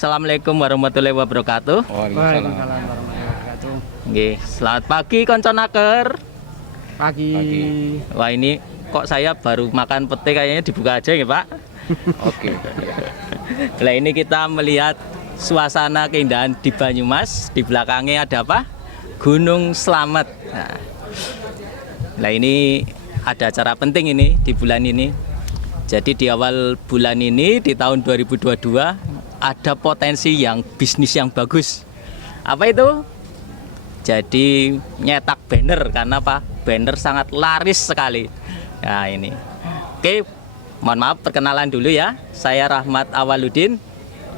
Assalamualaikum warahmatullahi wabarakatuh. Waalaikumsalam warahmatullahi wabarakatuh. Nggih, selamat pagi konco naker. Pagi. Wah, ini kok saya baru makan pete kayaknya dibuka aja ya, Pak. Oke. Nah, ini kita melihat suasana keindahan di Banyumas. Di belakangnya ada apa? Gunung Slamet. Nah, ini ada acara penting ini di bulan ini. Jadi di awal bulan ini di tahun 2022 ada potensi yang bisnis yang bagus. Apa itu? Jadi nyetak banner karena apa? Banner sangat laris sekali. Nah, ini. Oke, mohon maaf perkenalan dulu ya. Saya Rahmat Awaludin.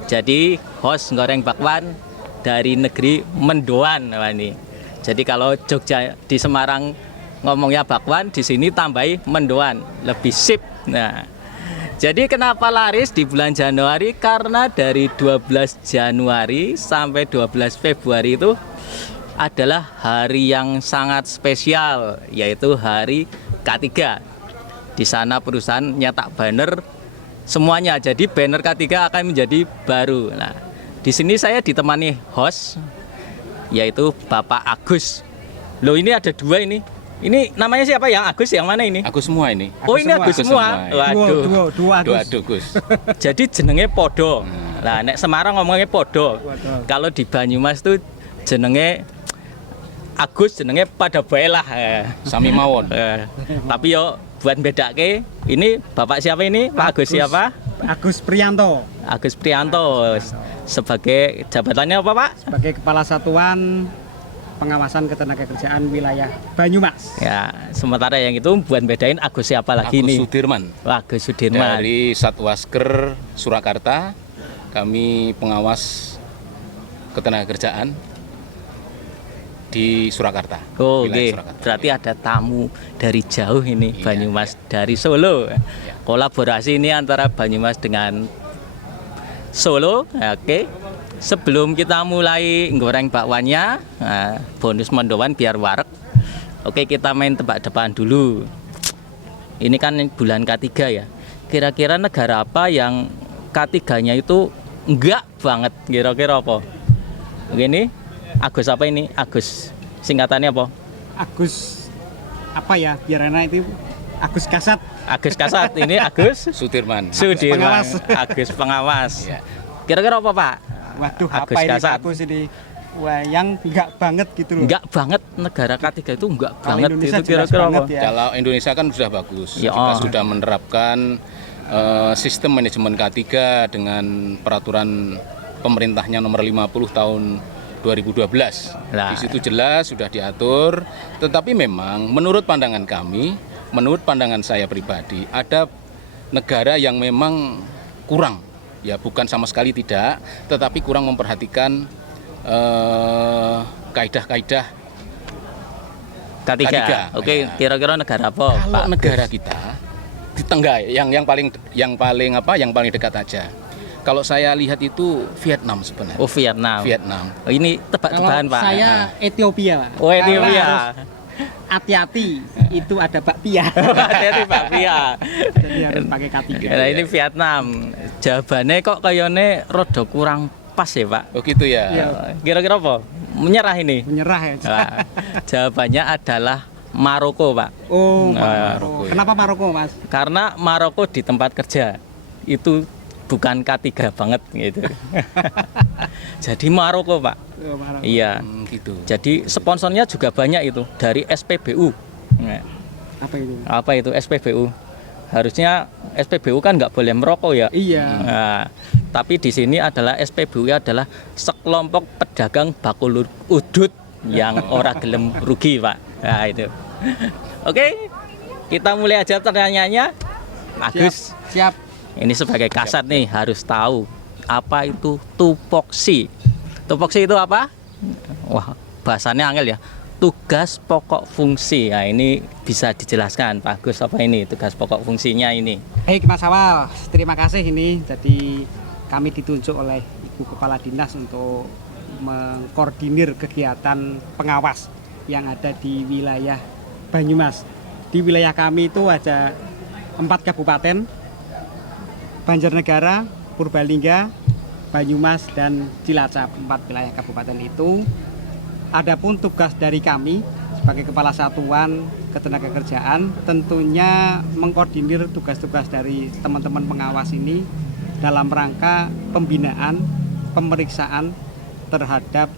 Jadi host goreng bakwan dari negeri Mendoan. Nah, ini. Jadi kalau Jogja di Semarang ngomongnya bakwan, di sini tambahi Mendoan, lebih sip. Nah, jadi kenapa laris di bulan Januari? Karena dari 12 Januari sampai 12 Februari itu adalah hari yang sangat spesial, yaitu hari K3. Di sana perusahaan nyetak banner semuanya. Jadi banner K3 akan menjadi baru. Nah, di sini saya ditemani host, yaitu Bapak Agus. Loh, ini ada dua ini. Ini namanya siapa? Yang Agus yang mana ini? Agus semua ini. Oh, ini Agus semua. Waduh. Dua Dua Agus. Agus. Jadi jenenge podo. Nah, nek Semarang ngomongnya podo. Kalau di Banyumas tuh jenenge Agus, jenenge pada bae lah. Sami mawon. Tapi yo buat bedake, ini Bapak siapa ini? Pak Agus siapa? Agus Priyanto. Agus Priyanto. Sebagai jabatannya apa, Pak? Sebagai Kepala Satuan Pengawasan Ketenagakerjaan Wilayah Banyumas. Ya, sementara yang itu buat bedain Agus siapa lagi Agus nih? Sudirman. Wah, Agus Sudirman. Dari Satwasker Surakarta. Kami pengawas ketenagakerjaan di Surakarta. Oh, wilayah oke. Surakarta. Berarti ada tamu dari jauh ini, Iya, Banyumas dari Solo. Kolaborasi ini antara Banyumas dengan Solo. Oke. Sebelum kita mulai goreng bakwannya, bonus mendoan biar warek. Oke, kita main tebak-tebakan dulu. Ini kan bulan K3 ya. Kira-kira negara apa yang K3-nya itu enggak banget? Kira-kira apa? Begini, Agus apa ini? Agus. Singkatannya apa? Agus apa ya? Biar enak itu Agus Kasat. Agus Kasat. Ini Agus Sudirman. Sudirman. Pengawas. Agus pengawas. Ya. Kira-kira apa, Pak? Waduh, Agus apa ini Kasat. Agus ini? Wah, yang enggak banget gitu loh. Enggak banget, negara K3 itu enggak Kalau banget. Indonesia Itu jelas kira-kira banget apa? ya. Kalau Indonesia kan sudah bagus. Ya, Kita oh. sudah menerapkan sistem manajemen K3 dengan peraturan pemerintahnya nomor 50 tahun 2012. Lah. Di situ jelas sudah diatur, tetapi memang menurut pandangan kami, menurut pandangan saya pribadi, ada negara yang memang kurang, ya bukan sama sekali tidak, tetapi kurang memperhatikan kaidah-kaidah K3. K3. Oke, Ya. kira-kira negara apa, Kalau Pak? negara kita di tengah, yang paling dekat aja. Kalau saya lihat itu Vietnam sebenarnya. Oh, Vietnam. Vietnam. Oh, ini tebak-tebakan, Pak. Saya Ethiopia. Pak. Oh, Ethiopia. Karena harus hati-hati, itu ada bakpia. Hati-hati, Pak Pia. Jadi harus pakai K3. Nah, ini Vietnam. Jawabannya kok kayaknya rada kurang pas ya, Pak. Oh gitu ya. Iya. Kira-kira apa? Menyerah ini. Menyerah ya. Nah, jawabannya adalah Maroko, Pak. Oh, Nah, Maroko. Kenapa Maroko, Mas? Karena Maroko di tempat kerja itu bukan K3 banget gitu. Jadi Maroko, Pak. Oh, Maroko. Iya. Gitu. Jadi sponsornya juga banyak itu dari SPBU. Nah, Apa itu? apa itu SPBU? Harusnya SPBU kan nggak boleh merokok ya. Iya. Nah, tapi di sini adalah SPBU adalah sekelompok pedagang bakul udut yang ora gelem rugi, Pak. Nah, itu. Oke, kita mulai aja pertanyaannya. Agus, Siap. ini sebagai kasat nih harus tahu apa itu tupoksi. Tupoksi itu apa? Wah, bahasanya angel ya. Tugas pokok fungsi. Nah, ini bisa dijelaskan, Pak Agus, apa ini tugas pokok fungsinya ini? Baik, Mas Awal, terima kasih ini. Jadi kami ditunjuk oleh Ibu Kepala Dinas untuk mengkoordinir kegiatan pengawas yang ada di wilayah Banyumas. Di wilayah kami itu ada 4 kabupaten, Banjarnegara, Purbalingga, Banyumas, dan Cilacap, 4 wilayah kabupaten itu. Adapun tugas dari kami sebagai Kepala Satuan Ketenagakerjaan tentunya mengkoordinir tugas-tugas dari teman-teman pengawas ini dalam rangka pembinaan, pemeriksaan terhadap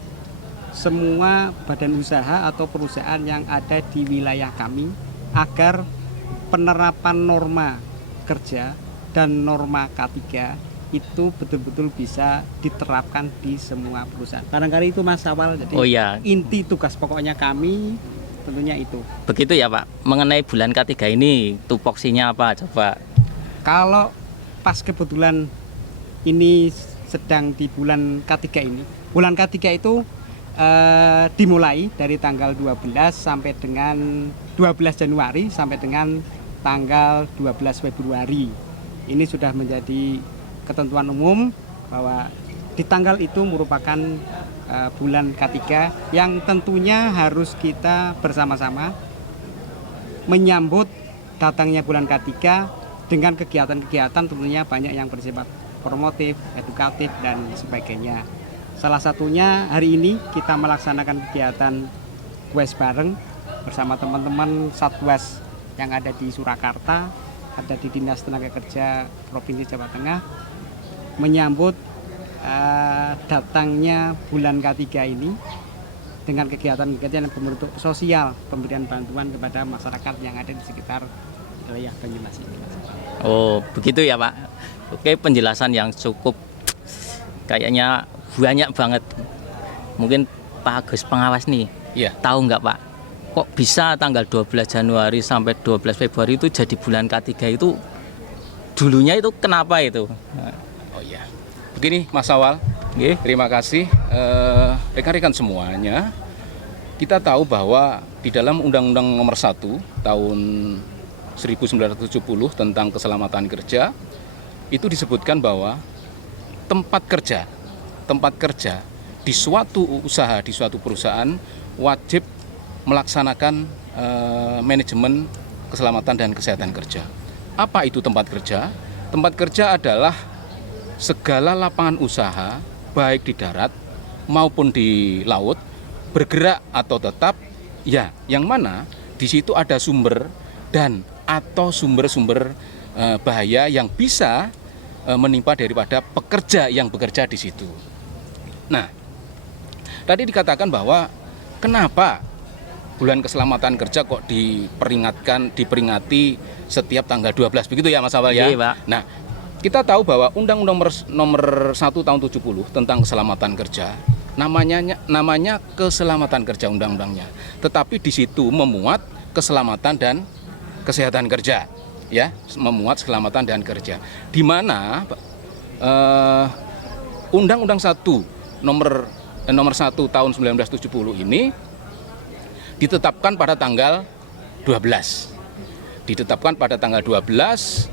semua badan usaha atau perusahaan yang ada di wilayah kami agar penerapan norma kerja dan norma K3 itu betul-betul bisa diterapkan di semua perusahaan. Barangkali itu Mas Awal, jadi Oh ya, inti tugas pokoknya kami tentunya itu. begitu ya Pak. Mengenai bulan K3 ini tupoksinya apa coba? Kalau pas kebetulan ini sedang di bulan K3 ini, bulan K3 itu dimulai dari tanggal 12 sampai dengan 12 Januari sampai dengan tanggal 12 Februari. Ini sudah menjadi ketentuan umum bahwa di tanggal itu merupakan bulan K3 yang tentunya harus kita bersama-sama menyambut datangnya bulan K3 dengan kegiatan-kegiatan tentunya banyak yang bersifat promotif, edukatif, dan sebagainya. Salah satunya hari ini kita melaksanakan kegiatan kues bareng bersama teman-teman Satgas yang ada di Surakarta, ada di Dinas Tenaga Kerja Provinsi Jawa Tengah, menyambut datangnya bulan K3 ini dengan kegiatan-kegiatan yang berbentuk sosial, pemberian bantuan kepada masyarakat yang ada di sekitar wilayah Banyumas ini. Oh, begitu ya Pak. Oke, penjelasan yang cukup kayaknya banyak banget. Mungkin Pak Agus pengawas nih, Iya. tahu nggak Pak? Kok bisa tanggal 12 Januari sampai 12 Februari itu jadi bulan K3 itu dulunya itu kenapa itu? Oh iya. Begini Mas Awal, Nggih. terima kasih rekan-rekan semuanya. Kita tahu bahwa di dalam Undang-Undang Nomor 1 tahun 1970 tentang keselamatan kerja itu disebutkan bahwa tempat kerja di suatu usaha, di suatu perusahaan wajib melaksanakan manajemen keselamatan dan kesehatan kerja. Apa itu tempat kerja? Tempat kerja adalah segala lapangan usaha baik di darat maupun di laut, bergerak atau tetap, ya, yang mana di situ ada sumber dan atau sumber-sumber bahaya yang bisa menimpa daripada pekerja yang bekerja di situ. Nah, tadi dikatakan bahwa kenapa bulan keselamatan kerja kok diperingati setiap tanggal 12, begitu ya Mas Awal ya? Iya, Pak. Nah, kita tahu bahwa Undang-Undang nomor 1 tahun 70 tentang keselamatan kerja namanya keselamatan kerja undang-undangnya. Tetapi di situ memuat keselamatan dan kesehatan kerja, ya, memuat keselamatan dan kerja. Di mana Undang-Undang 1 nomor 1 tahun 1970 ini ditetapkan pada tanggal 12. Ditetapkan pada tanggal 12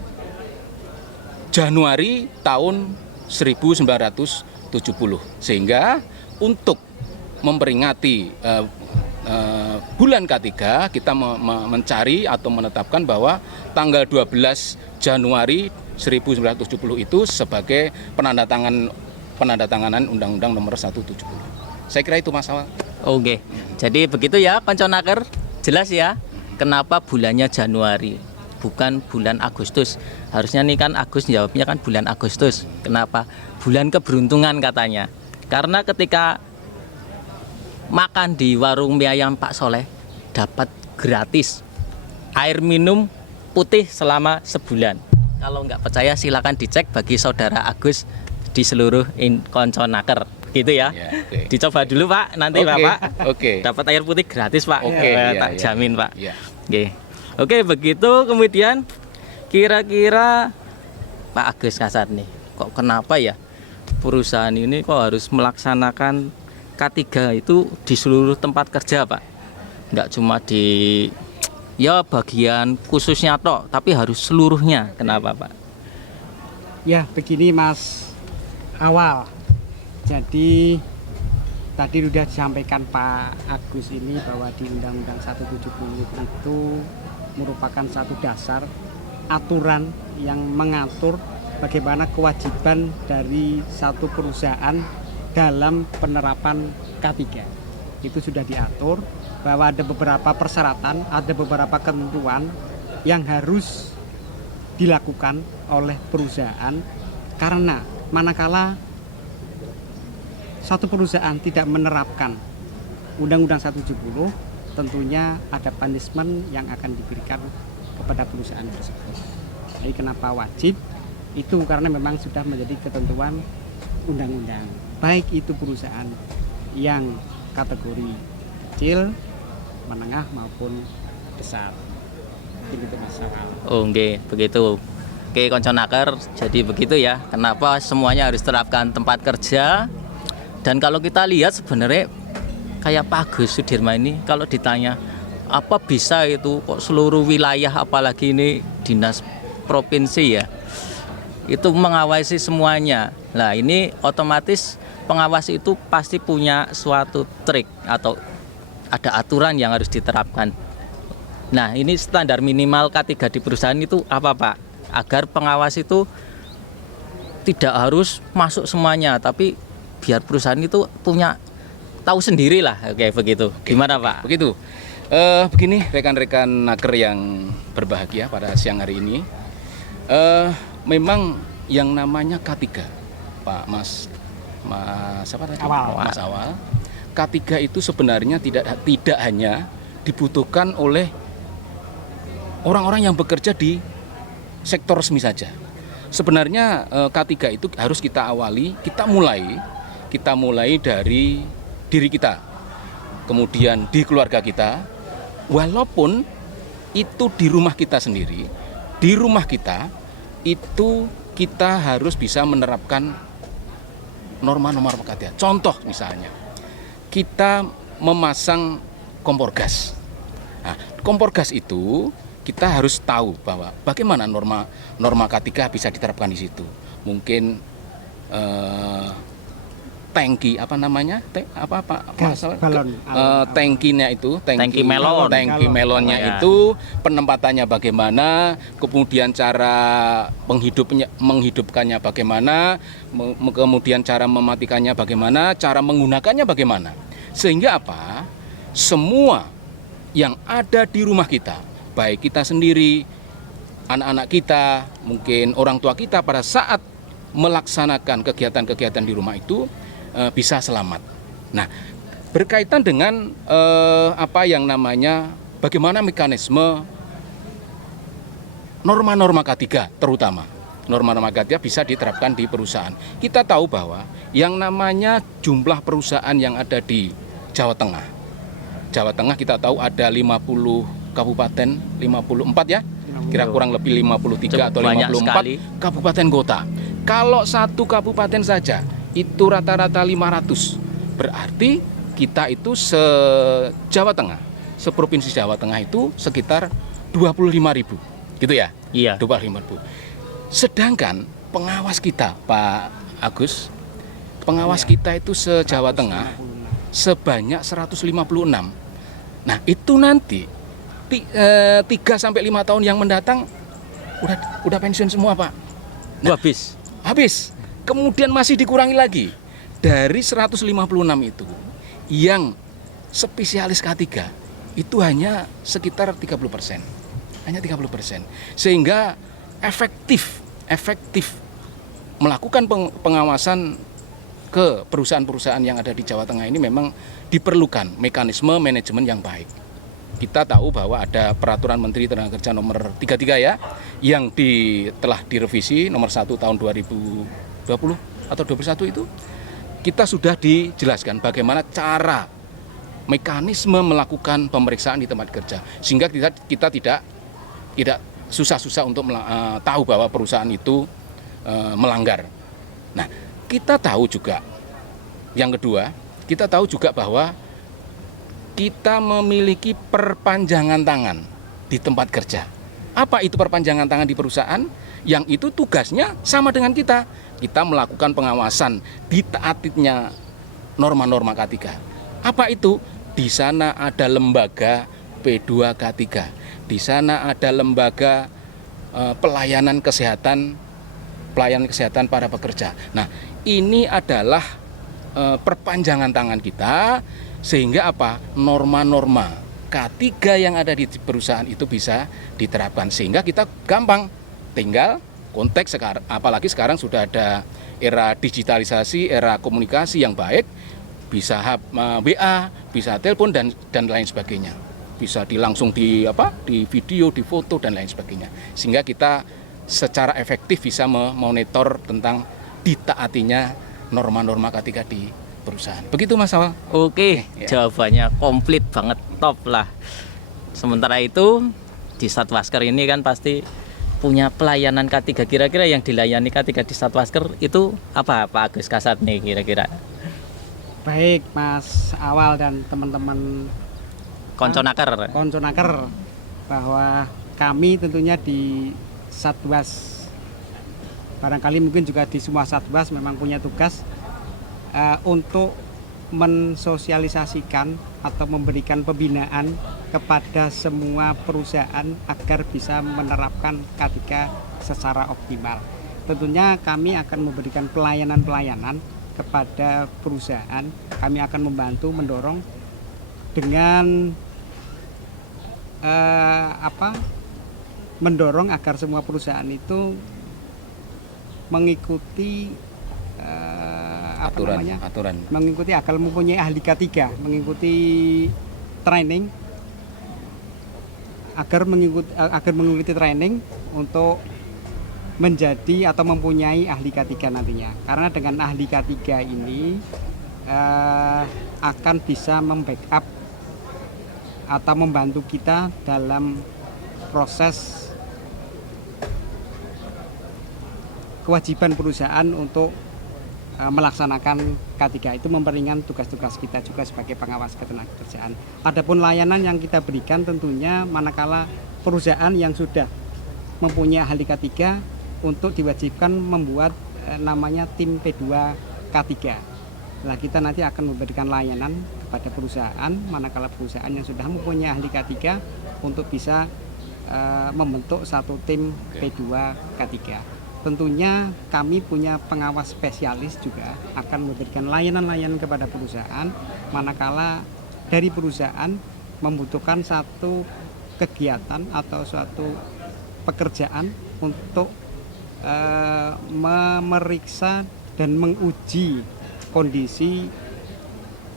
Januari tahun 1970. Sehingga untuk memperingati bulan K3 kita mencari atau menetapkan bahwa tanggal 12 Januari 1970 itu sebagai penandatanganan Undang-Undang nomor 170. Saya kira itu Mas Awal. Oke. Jadi begitu ya Konconaker. Jelas ya kenapa bulannya Januari bukan bulan Agustus. Harusnya nih kan Agus jawabnya kan bulan Agustus. Kenapa? Bulan keberuntungan katanya. Karena ketika makan di warung mie ayam Pak Soleh dapat gratis air minum putih selama sebulan. Kalau nggak percaya silakan dicek bagi saudara Agus di seluruh Konconaker. Gitu ya. Oke. Dicoba dulu Pak, nanti Oke, Bapak oke. dapat air putih gratis Pak. Oke, Tak iya. jamin Pak. Iya. Oke. Oke, begitu kemudian kira-kira Pak Agus Kasat nih, kok kenapa ya perusahaan ini kok harus melaksanakan K3 itu di seluruh tempat kerja Pak? Nggak cuma di ya bagian khususnya tok, tapi harus seluruhnya. Kenapa Pak? Ya, begini Mas Awal. Jadi tadi sudah disampaikan Pak Agus ini bahwa di Undang-Undang 170 itu merupakan satu dasar aturan yang mengatur bagaimana kewajiban dari satu perusahaan dalam penerapan K3. Itu sudah diatur bahwa ada beberapa persyaratan, ada beberapa ketentuan yang harus dilakukan oleh perusahaan, karena manakala satu perusahaan tidak menerapkan Undang-Undang 170, tentunya ada punishment yang akan diberikan kepada perusahaan tersebut. Jadi kenapa wajib? Itu karena memang sudah menjadi ketentuan undang-undang. Baik itu perusahaan yang kategori kecil, menengah maupun besar. Begitu masalah. Oh, nggih, begitu. Oke, konco naker, jadi begitu ya. Kenapa semuanya harus terapkan tempat kerja? Dan kalau kita lihat sebenarnya kayak Pak Agus Sudirman ini, kalau ditanya apa bisa itu kok seluruh wilayah, apalagi ini dinas provinsi ya, itu mengawasi semuanya. Nah, ini otomatis pengawas itu pasti punya suatu trik atau ada aturan yang harus diterapkan. Nah, ini standar minimal K3 di perusahaan itu apa, Pak? Agar pengawas itu tidak harus masuk semuanya, tapi biar perusahaan itu punya tahu sendiri lah, kayak begitu. Gimana, Pak? Begitu. Begini rekan-rekan naker yang berbahagia pada siang hari ini. Memang yang namanya K3, Pak Mas siapa tadi? Mas Awal. K3 itu sebenarnya tidak hanya dibutuhkan oleh orang-orang yang bekerja di sektor resmi saja. Sebenarnya K3 itu harus kita awali, kita mulai dari diri kita, kemudian di keluarga kita, walaupun itu di rumah kita sendiri, di rumah kita itu kita harus bisa menerapkan norma-norma K3. Contoh misalnya, kita memasang kompor gas. Nah, kompor gas itu kita harus tahu bahwa bagaimana norma K3 bisa diterapkan di situ. Mungkin tangki tangkinya itu Tangki melon. tangki melonnya Ya. itu penempatannya bagaimana, kemudian cara menghidupkannya bagaimana, kemudian cara mematikannya bagaimana, cara menggunakannya bagaimana, sehingga apa, semua yang ada di rumah kita, baik kita sendiri, anak-anak kita, mungkin orang tua kita, pada saat melaksanakan kegiatan-kegiatan di rumah itu bisa selamat. Nah, berkaitan dengan apa yang namanya bagaimana mekanisme norma-norma K3, terutama norma-norma K3 bisa diterapkan di perusahaan. Kita tahu bahwa yang namanya jumlah perusahaan yang ada di Jawa Tengah kita tahu ada 50 kabupaten, 54 ya, kira kurang lebih 53 atau 54 kabupaten kota. Kalau satu kabupaten saja itu rata-rata 500, berarti kita itu se-Jawa Tengah, seprovinsi Jawa Tengah itu sekitar 25.000, gitu ya? Iya. 25.000. Sedangkan pengawas kita, Pak Agus, pengawas kita itu se-Jawa Tengah sebanyak 156. Nah, itu nanti 3-5 tahun yang mendatang udah pensiun semua, Pak. Nah, habis. Kemudian masih dikurangi lagi. Dari 156 itu, yang spesialis K3 itu hanya sekitar 30%. Hanya 30%. Sehingga efektif melakukan pengawasan ke perusahaan-perusahaan yang ada di Jawa Tengah ini memang diperlukan mekanisme manajemen yang baik. Kita tahu bahwa ada peraturan Menteri Tenaga Kerja nomor 33 ya, yang telah direvisi nomor 1 tahun 2020 atau 21 itu. Kita sudah dijelaskan bagaimana cara mekanisme melakukan pemeriksaan di tempat kerja, sehingga kita tidak susah-susah untuk tahu bahwa perusahaan itu melanggar. Nah, kita tahu juga, yang kedua, kita tahu juga bahwa kita memiliki perpanjangan tangan di tempat kerja. Apa itu perpanjangan tangan di perusahaan? Yang itu tugasnya sama dengan kita. Kita melakukan pengawasan, ditaatinya norma-norma K3. Apa itu? Di sana ada lembaga P2K3. Di sana ada lembaga pelayanan kesehatan pelayanan kesehatan para pekerja. Nah, ini adalah perpanjangan tangan kita sehingga apa? Norma-norma K3 yang ada di perusahaan itu bisa diterapkan sehingga kita gampang tinggal konteks sekarang, apalagi sekarang sudah ada era digitalisasi, era komunikasi yang baik, bisa WA, bisa telepon dan lain sebagainya. Bisa langsung di video, di foto dan lain sebagainya. Sehingga kita secara efektif bisa memonitor tentang ditaatinya norma-norma K3 di perusahaan. Begitu Mas Awal. Oke, Ya. jawabannya komplit banget, top lah. Sementara itu di Satwasker ini kan pasti punya pelayanan K3. Kira-kira yang dilayani K3 di Satwasker itu apa Pak Agus Kasat nih kira-kira? Baik Mas Awal dan teman-teman Konconaker. Konconaker, bahwa kami tentunya di Satwas, barangkali mungkin juga di semua Satwas memang punya tugas untuk mensosialisasikan atau memberikan pembinaan kepada semua perusahaan agar bisa menerapkan K3 secara optimal. Tentunya kami akan memberikan pelayanan-pelayanan kepada perusahaan. Kami akan membantu mendorong dengan mendorong agar semua perusahaan itu mengikuti aturan. mengikuti agar mempunyai ahli K3, mengikuti training agar mengikuti training untuk menjadi atau mempunyai ahli K3 nantinya. Karena dengan ahli K3 ini akan bisa membackup atau membantu kita dalam proses kewajiban perusahaan untuk melaksanakan K3. Itu memperingan tugas-tugas kita juga sebagai pengawas ketenagakerjaan. Adapun layanan yang kita berikan tentunya manakala perusahaan yang sudah mempunyai ahli K3 untuk diwajibkan membuat namanya tim P2 K3. Nah, kita nanti akan memberikan layanan kepada perusahaan manakala perusahaan yang sudah mempunyai ahli K3 untuk bisa membentuk satu tim P2 K3. Tentunya kami punya pengawas spesialis juga akan memberikan layanan-layanan kepada perusahaan manakala dari perusahaan membutuhkan satu kegiatan atau suatu pekerjaan untuk memeriksa dan menguji kondisi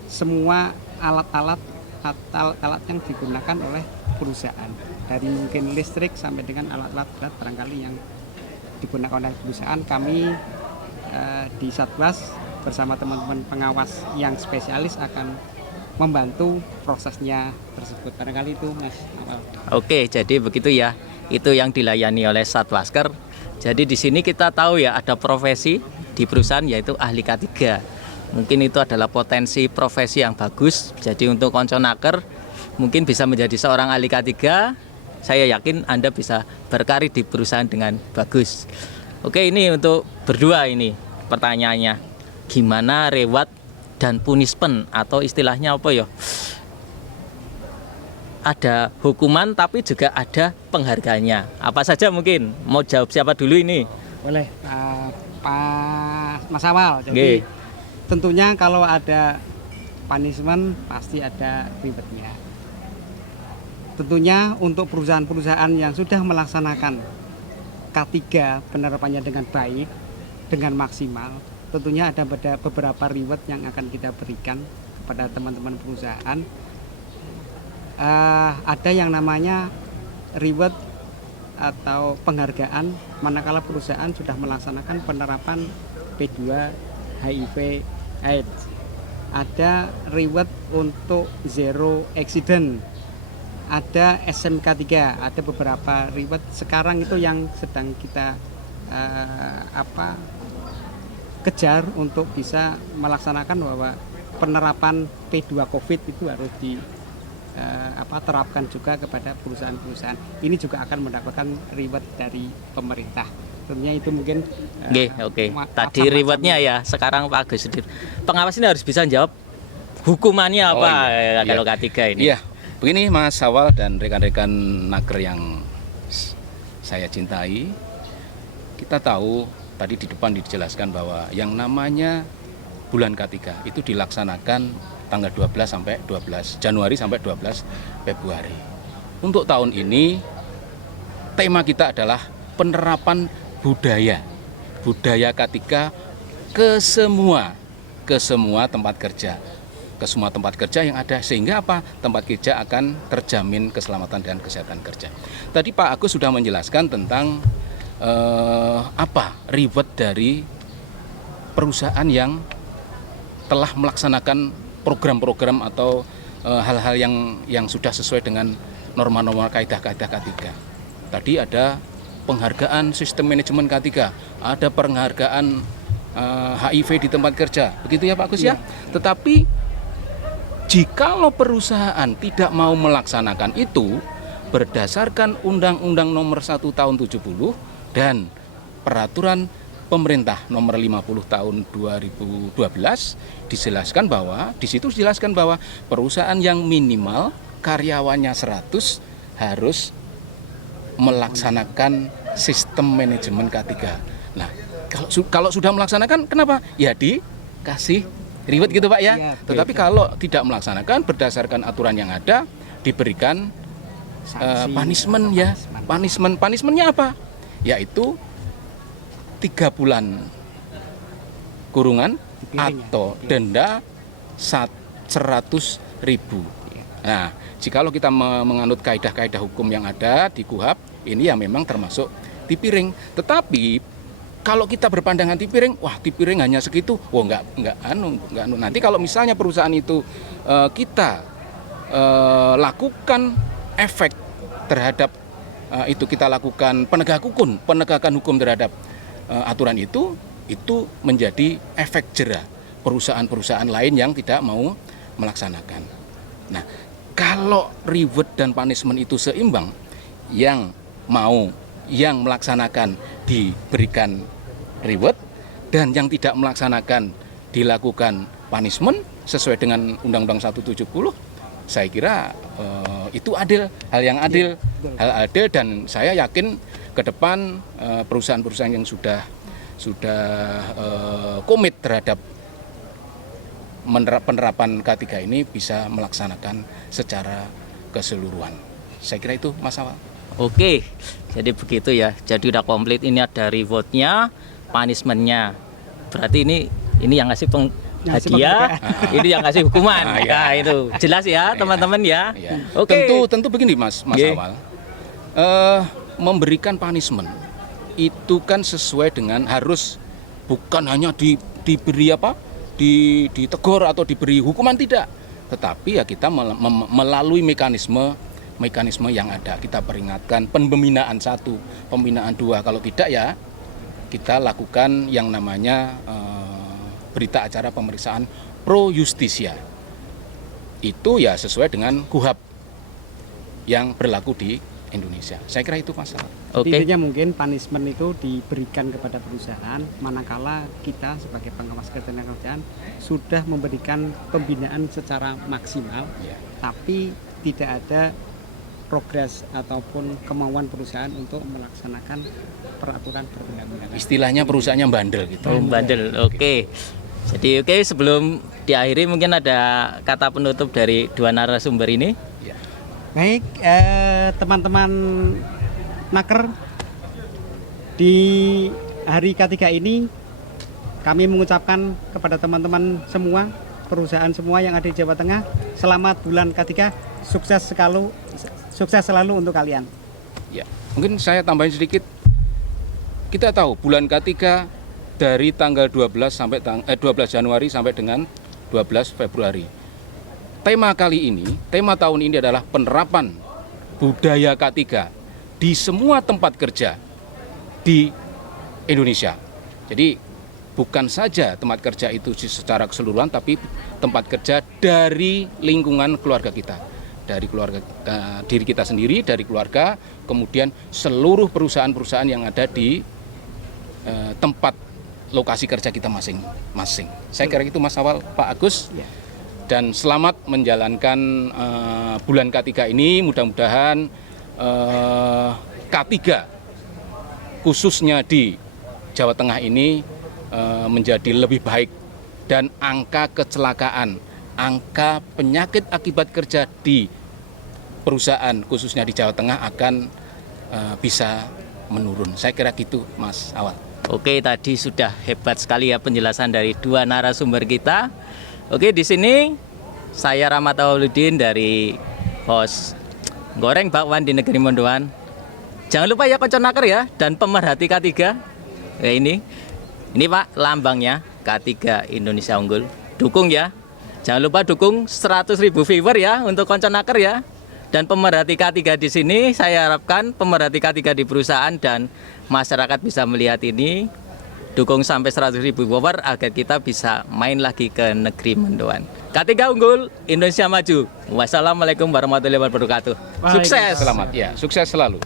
semua alat-alat yang digunakan oleh perusahaan, dari mungkin listrik sampai dengan alat-alat berat barangkali yang digunakan oleh perusahaan. Kami di Satwas bersama teman-teman pengawas yang spesialis akan membantu prosesnya tersebut. Barangkali itu Mas Awal. Oke, jadi begitu ya. Itu yang dilayani oleh Satwasker. Jadi di sini kita tahu ya ada profesi di perusahaan yaitu ahli K3. Mungkin itu adalah potensi profesi yang bagus. Jadi untuk Konconaker mungkin bisa menjadi seorang ahli K3. Saya yakin Anda bisa berkarir di perusahaan dengan bagus. Oke, ini untuk berdua ini pertanyaannya. Gimana reward dan punishment atau istilahnya apa ya? Ada hukuman tapi juga ada penghargaannya. Apa saja mungkin? Mau jawab siapa dulu ini? Boleh Pak Mas Awal. Jadi tentunya kalau ada punishment pasti ada rewardnya. Tentunya untuk perusahaan-perusahaan yang sudah melaksanakan K3 penerapannya dengan baik, dengan maksimal, tentunya ada beberapa reward yang akan kita berikan kepada teman-teman perusahaan. Ada yang namanya reward atau penghargaan manakala perusahaan sudah melaksanakan penerapan P2 HIV AIDS. Ada reward untuk zero accident, ada SMK3, ada beberapa reward sekarang itu yang sedang kita kejar untuk bisa melaksanakan bahwa penerapan P2 COVID itu harus terapkan juga kepada perusahaan-perusahaan. Ini juga akan mendapatkan reward dari pemerintah. Tentunya itu mungkin Oke. Tadi rewardnya ya, sekarang Pak Agus sendiri. Pengawas ini harus bisa jawab hukumannya apa kalau K3 ini. Iya, begini Mas Awal dan rekan-rekan Naker yang saya cintai. Kita tahu tadi di depan dijelaskan bahwa yang namanya bulan K3 itu dilaksanakan tanggal 12 sampai 12 Januari sampai 12 Februari. Untuk tahun ini tema kita adalah penerapan budaya K3 ke semua tempat kerja. Ke semua tempat kerja yang ada, sehingga apa? Tempat kerja akan terjamin keselamatan dan kesehatan kerja. Tadi Pak Agus sudah menjelaskan tentang apa reward dari perusahaan yang telah melaksanakan program-program atau hal-hal yang sudah sesuai dengan norma-norma kaidah-kaidah K3. Tadi ada penghargaan sistem manajemen K3, ada penghargaan HIV di tempat kerja, begitu ya Pak Agus ya. Tetapi jikalau perusahaan tidak mau melaksanakan itu berdasarkan Undang-Undang Nomor 1 Tahun 70 dan Peraturan Pemerintah Nomor 50 Tahun 2012 dijelaskan bahwa di situ dijelaskan bahwa perusahaan yang minimal karyawannya 100 harus melaksanakan sistem manajemen K3. Nah, kalau sudah melaksanakan kenapa? Ya dikasih reward gitu Pak ya. Tetapi kalau tidak melaksanakan berdasarkan aturan yang ada diberikan punishment ya. Punishmentnya apa? Yaitu 3 bulan kurungan atau denda 100.000. Nah, jikalau kita menganut kaidah-kaidah hukum yang ada di KUHP, ini ya memang termasuk tipiring. Tetapi kalau kita berpandangan tipiring, wah tipiring hanya segitu, wah enggak anu. Nanti kalau misalnya perusahaan itu kita lakukan efek terhadap itu, kita lakukan penegakan hukum terhadap aturan itu menjadi efek jera perusahaan-perusahaan lain yang tidak mau melaksanakan. Nah, kalau reward dan punishment itu seimbang, yang melaksanakan diberikan reward dan yang tidak melaksanakan dilakukan punishment sesuai dengan Undang-Undang 170, saya kira itu adil, hal yang adil, hal adil, dan saya yakin ke depan perusahaan-perusahaan yang sudah komit terhadap penerapan K3 ini bisa melaksanakan secara keseluruhan. Saya kira itu Mas Awal. Oke, jadi begitu ya. Jadi udah komplit, ini ada rewardnya, punishmentnya. Berarti ini yang ngasih hadiah, ini yang ngasih hukuman. Nah, itu jelas ya teman-teman ya. Oke. Tentu begini Mas Awal. Memberikan punishment itu kan sesuai dengan harus, bukan hanya diberi ditegur atau diberi hukuman, tidak, tetapi ya kita melalui mekanisme yang ada. Kita peringatkan, pembinaan 1, pembinaan 2, kalau tidak ya kita lakukan yang namanya berita acara pemeriksaan pro justisia. Itu ya sesuai dengan KUHP yang berlaku di Indonesia. Saya kira itu masalah. Intinya mungkin punishment itu diberikan kepada perusahaan manakala kita sebagai pengawas ketenagakerjaan sudah memberikan pembinaan secara maksimal, tapi tidak ada progres ataupun kemauan perusahaan untuk melaksanakan peraturan perundang-undangan. Istilahnya perusahaannya bandel gitu. Bandel. Oke. Jadi sebelum diakhiri mungkin ada kata penutup dari dua narasumber ini. Baik, teman-teman Naker, di hari K3 ini kami mengucapkan kepada teman-teman semua, perusahaan semua yang ada di Jawa Tengah, selamat bulan K3, sukses selalu untuk kalian. Ya, mungkin saya tambahin sedikit. Kita tahu bulan K3 dari tanggal 12 Januari sampai dengan 12 Februari. Tema tahun ini adalah penerapan budaya K3 di semua tempat kerja di Indonesia. Jadi bukan saja tempat kerja itu secara keseluruhan, tapi tempat kerja dari lingkungan keluarga kita, dari keluarga diri kita sendiri, dari keluarga, kemudian seluruh perusahaan-perusahaan yang ada di tempat lokasi kerja kita masing-masing. Saya kira itu Mas Awal, Pak Agus. Dan selamat menjalankan bulan K3 ini. Mudah-mudahan K3 khususnya di Jawa Tengah ini menjadi lebih baik dan angka kecelakaan, angka penyakit akibat kerja di perusahaan khususnya di Jawa Tengah akan bisa menurun. Saya kira gitu, Mas Awal. Oke, tadi sudah hebat sekali ya penjelasan dari dua narasumber kita. Oke, di sini saya Rahmat Awaludin dari host Goreng Bakwan di Negeri Mondoan. Jangan lupa ya konconaker ya dan pemerhati K3. Ya, ini Pak lambangnya K3 Indonesia Unggul. Dukung ya. Jangan lupa dukung 100.000 viewer ya untuk konconaker ya. Dan pemerhati K3 di sini saya harapkan pemerhati K3 di perusahaan dan masyarakat bisa melihat ini. Dukung sampai 100.000 viewer agar kita bisa main lagi ke Negeri Mondoan. K3 Unggul, Indonesia Maju. Wassalamualaikum warahmatullahi wabarakatuh. Sukses. Selamat ya, sukses selalu.